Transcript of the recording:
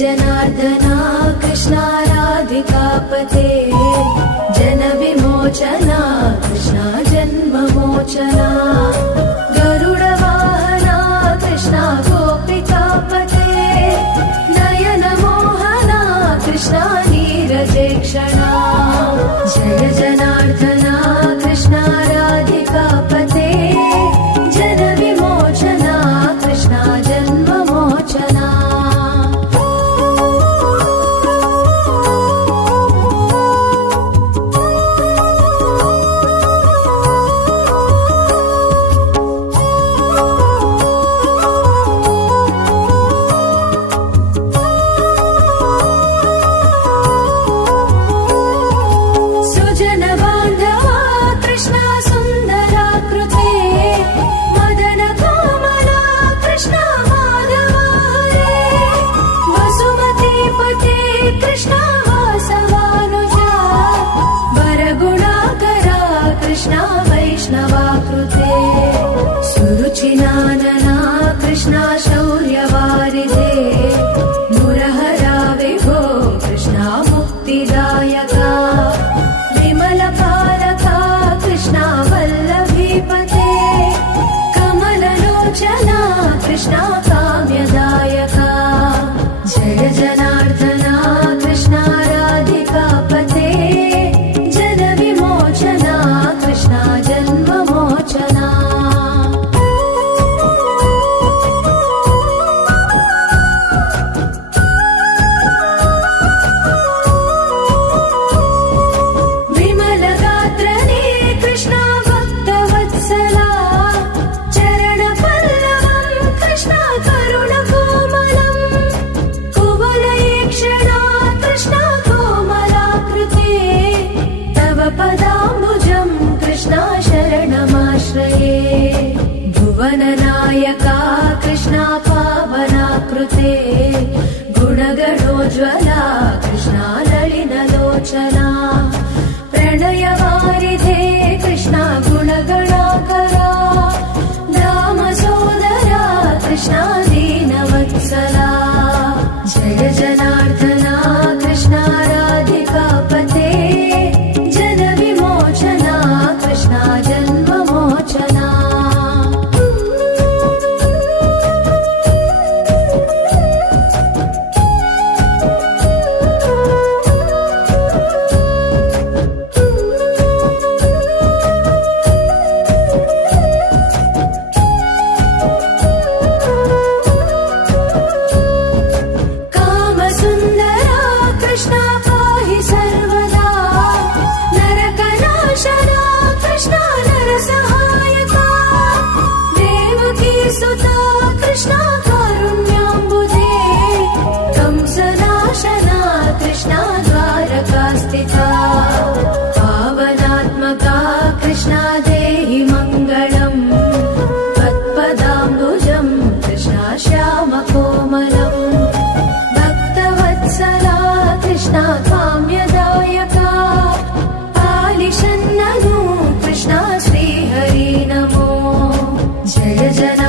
जनार्दना कृष्णा राधिकापते जन विमोचना कृष्णा जन्ममोचना गरुडवाहना कृष्णा गोपिकापते नयन मोहना कृष्णा नीरजेक्षणा जय जनार्दना कृष्णा राधिकापते जन विमोचना कृष्णा जन्ममोचना कृष्णा वैष्णवाकृते सुरुचिनानना कृष्णा शौर्यवारिधे मुरहरा विभो कृष्णा मुक्तिदायका विमलपालका कृष्णा वल्लभीपते कमललोचना कृष्णा काम्यदायका जय जनार्दना कृष्णा राधिकापते जन विमोचना कृष्णा जन्ममोचना विमलगात्रने कृष्णा भक्तवत्सला चरणपल्लवं कृष्णा करुणकोमलम् कुवलयेक्षणा कृष्णा कोमलाकृते तव पदाम्बुजं कृष्णा शरणमाश्रये भुवननायका कृष्णा पावनाकृते गुणगणोज्ज्वला कृष्णा नलिनलोचना प्रणयवारिधे कृष्णा गुणगणाकरा दामसोदरा कृष्णा दीनवत्सला जय जनार्दना कृष्णा राधिकापते जन विमोचना कृष्णा जन्ममोचना कामसुन्दरा कृष्णा पाहि सर्वदा नरकनाशना कृष्णा नरसहायका देवकी सुता कृष्णा कारुण्याम्बुधे कंसनाशना कृष्णा द्वारकास्थिता पावनात्मका कृष्णा देहि मङ्गलम् त्वत्पदाम्बुजं कृष्णा श्यामकोमलम् भक्तवत्सला कृष्णा काम्यदायका पालिशन्ननु कृष्णा श्रीहरि नमो जय जय